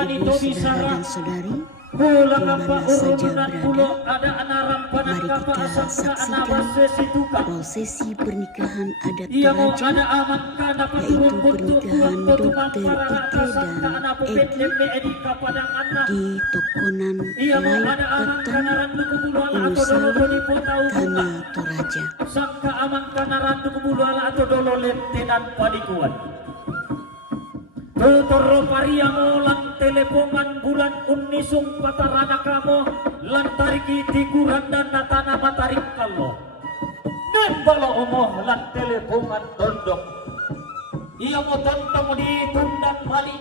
Ibu, saudara dan saudari, dimana saja berada, mari kita saksikan prosesi pernikahan adat Toraja, yaitu pernikahan Dr. Ike dan Eki di Tokonan Laut Peton, Unusali, Tanah Toraja. Sangka amang kanaran bulu ala atau dolo lentenan padikuan. Tutoro pariamo lang telepongan bulan unisung patarana kamo lantariki tikuran dan natana matarik kalo. Nembalo omoh lan telepongan tondok. Ia mo tontong di tundan mali.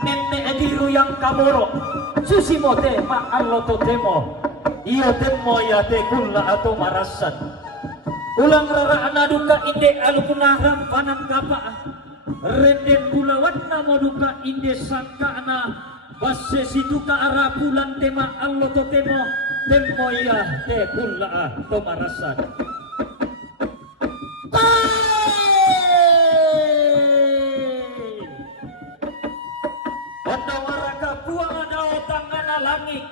Nenne ediru yang kamoro. Susi mo te maallo to temo. Iyo temo ya te kulla atau marasan. Ulang rara anaduka inde alukunaham panan kapa. Renden bulawan nama duka inde sangkana basse situ ka arah bulan tema allo to temo ya te kulla to marasan. Pada waraka buang ada tangan langit.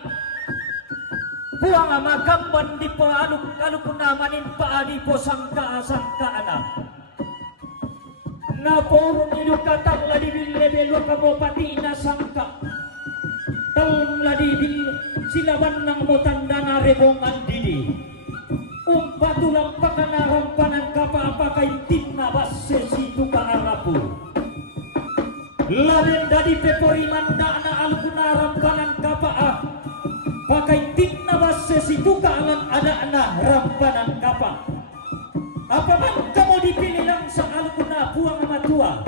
Buang makamban di paaduk kalau kunamanin paadi po sangka anak. Na porong iluka tangla di bilebelo kamo pati ina sangka. Tangla di bil silaban ng motandana rebongan didi. Umpatulang pakanaram panang kapa-apakay timna basse situ ka arapu. Laren dadi pepori manda na alkunaram panang kapaa. Pakai timna basse situ ka alam ada na rampanang kapa. Apa man kamu dipilih lang sa alkuna buang matua.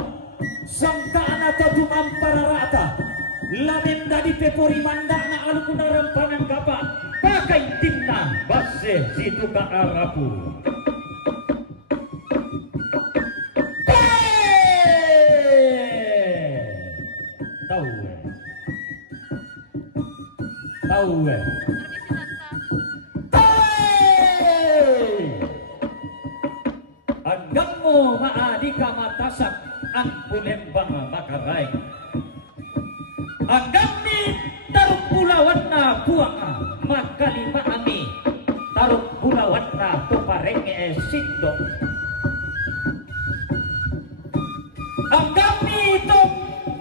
Sangka anak tadumam para rata. Laren dadi pepori manda na alkunaram panang kapa. Pakai timna basse situ ka arapu. Tahu Agangmo maadi kamatasak ang punembang makaray. Agami taruk pulawan na buanga makalima ami taruk pulawan na tuparenge sindo. Agami itong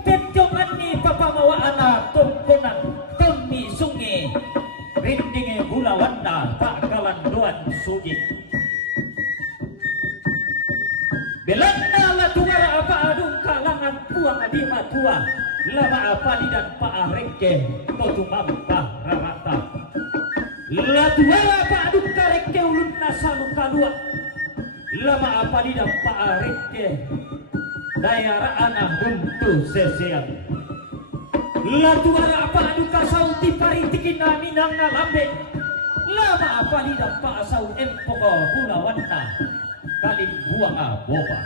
petjongan ni papamawaan na tungkunan toni sungi rindinge bulawan na pakalanduan suji. Belanda la tuara apa adung kalangan puang di matua lama apa di dan paareke totumam rarata la tuara apa adung kareke ulun nasalu kalua lama apa di dan paareke daerah anak buntu sesean la tuara apa adung kasau tiparitikin minang na lambe lama apa di dan paasau empoko pulawanna kali buang boba.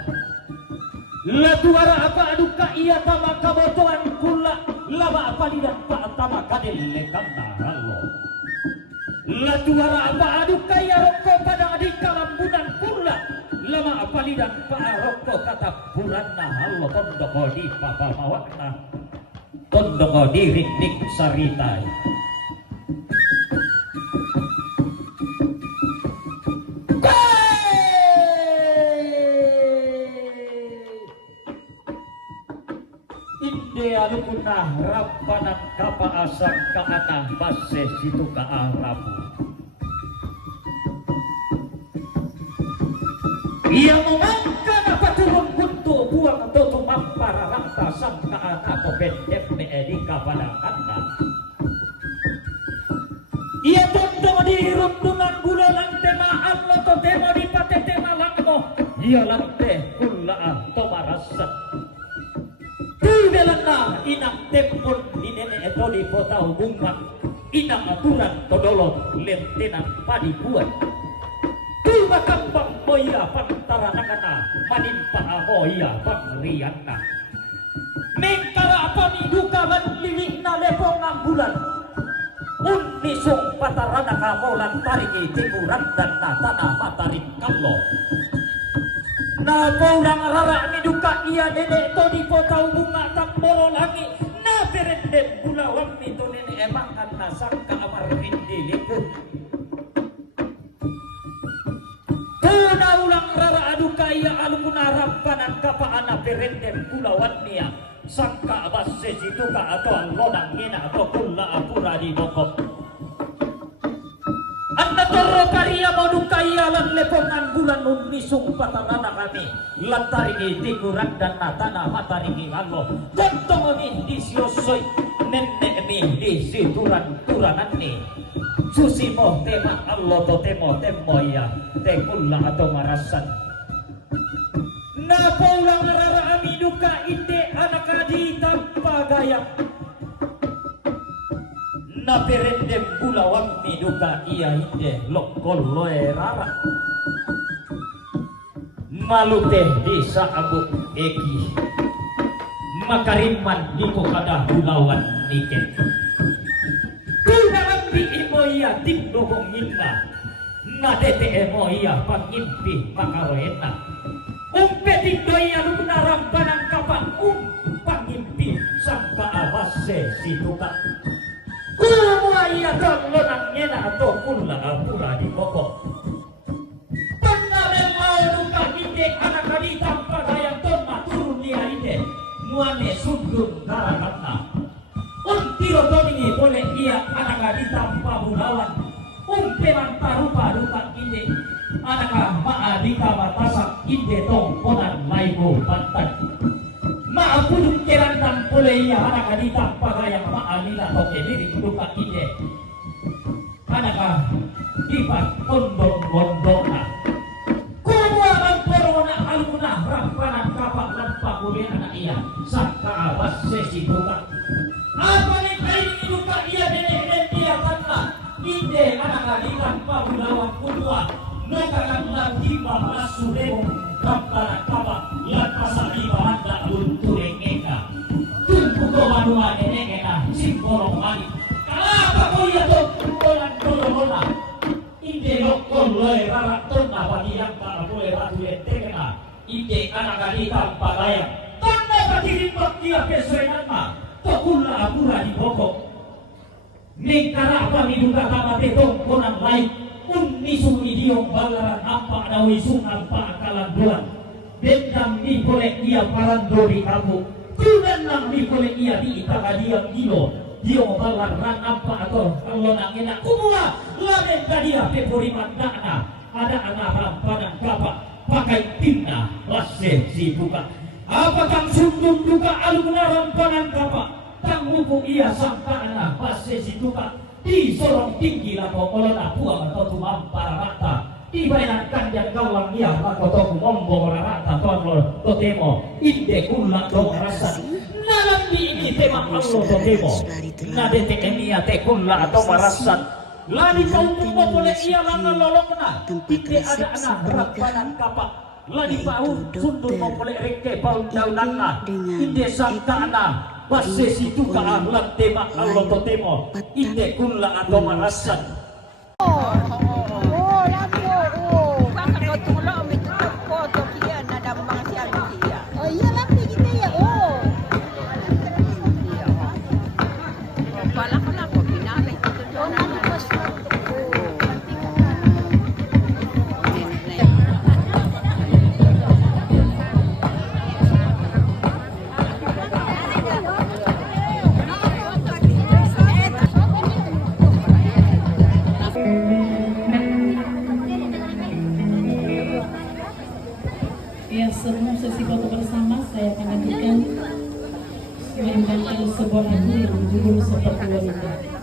Latuara apa aduka iya tama kabotoan kula lama apa lidah pak tama kadel lekam naralo. Latuara apa aduka iya rokok pada adik kalambunan kula lama apa lidah pak rokok kata bulan nahalo tondoko di papa mawakna tondoko di rik saritai. Alukuna rampanan kapa asang kaanah basse situ ka arabu. Ia mengangkat apa turun kuntu buang toto mampara ranta sang kaanah ko bendep me edika padang anda. Ia tondo di rundunan gula lante maan loto tema di patete malangmo. Ia lante kula to marasan. Tuvelana inang tempon di nenek etoli kota hubungan inang aturan todolot lentenan padi buat tuwa kambang boya pantara nakana manimpa ahoya pangriana mengkara apa duka manlilik na lepong ang bulan unisong patarana kamolan taringi tikuran dan natana matarin kallo. Na paulang rara ni duka iya nenek to di potau bunga tamboro langi na peret Berendem gulawang itu nini emang kan nasangka amar pindilikun. Kuna ulang rara adu kaya alungun harapanan kapa anak berendem gulawan niya. Sangka abas sesitu ka atau lonang ngina atau kula apura di bokok. Anda toro karia mau kaya lan lepongan bulan nunisung patarana kami. Lantari ni tikuran dan natana matari ni Allah. Gontong mi di siosoi nenek mi di situran-turanan ni. Susi mo tema Allah to temo ya tekula atau marasan. Na paulang rara ami duka ide anak adi tanpa gaya. Na berendem gulawang mi duka iya ide lokol loe rara. Malu teh desa abu eki. Makariman di pokada gulawan niken. Kuna ambi imoya tindohong inna. Na dete emoya pangimpi makaroena. Umpe tindoya lukuna rampanan kapang pangimpi sangka abase situka. Kumaya kalonang ngena atau kula apura di pokok. Pengamen mau luka ide anak kali tanpa gayang tonna turun dia ide. Muane sundun karakatna. Untiro toningi boleh ia anak kali tanpa budawan. Umpe mantarupa luka ide. Anak maadika batasak ide tong konan laibo bantan. Maapulung kerandang boleh ia anak kali tanpa gayang maalila toke diri luka ide. Anak ipat kondong-kondongna. Kumua mamporona aluna rampanan kapak dan pakule anak iya. Saka abas sesi luka. Apa nih kain luka iya nenek dia tanpa. Ide anak kali tanpa budawan kudua. Nakakan lagi bapak suremo rampanan kapak. Lakasa iba handa unture ngeka. Tunggu komanua nenekena simporong mani. Kalapa ko iya to kumpulan kolona. Ide lokol loe rara tonna bagi yang tak boleh ratu entekena. Ide anak kali tanpa layak. Tonna badirin bakia kesuenan ma. Tokula apura di pokok. Ningkara kami duga tamate tongkonan lain. Unnisung idiong balaran apa dawi sungan pa akalan bulan. Dendam di boleh ia parandori kamu. Tunan nang di boleh ia di itaka diam gilo. Dia balar ran apa atau kalau nak enak kumua. Lamen kadia pepori mandana. Ada anak rampanan kapak. Pakai timna. Lase si buka. Apa kang sundung duka alumna rampanan kapak. Tang mupu ia sangka anak. Lase si buka. Di sorong tinggi lah kalau nak buang atau tumam para mata. Di bayankan yang kawang ia atau mombong rata tonlo totemo. Inde kulla dong rasa. Nalang ini tema Allah totemo. Nadete emia te kulla atau marasan. Lani kaum mo boleh ia langa lolokna. Inde ada anak rampanan kapak. Lani paun sundur mo boleh reke paun daunanna. Inde sangka anak. Base situ ka ahlan tema Allah totemo. Inde kulla atau marasan. Ya, sebelum sesi foto bersama, saya akan lanjutkan memainkan sebuah lagu yang berjudul Seperti Wanita.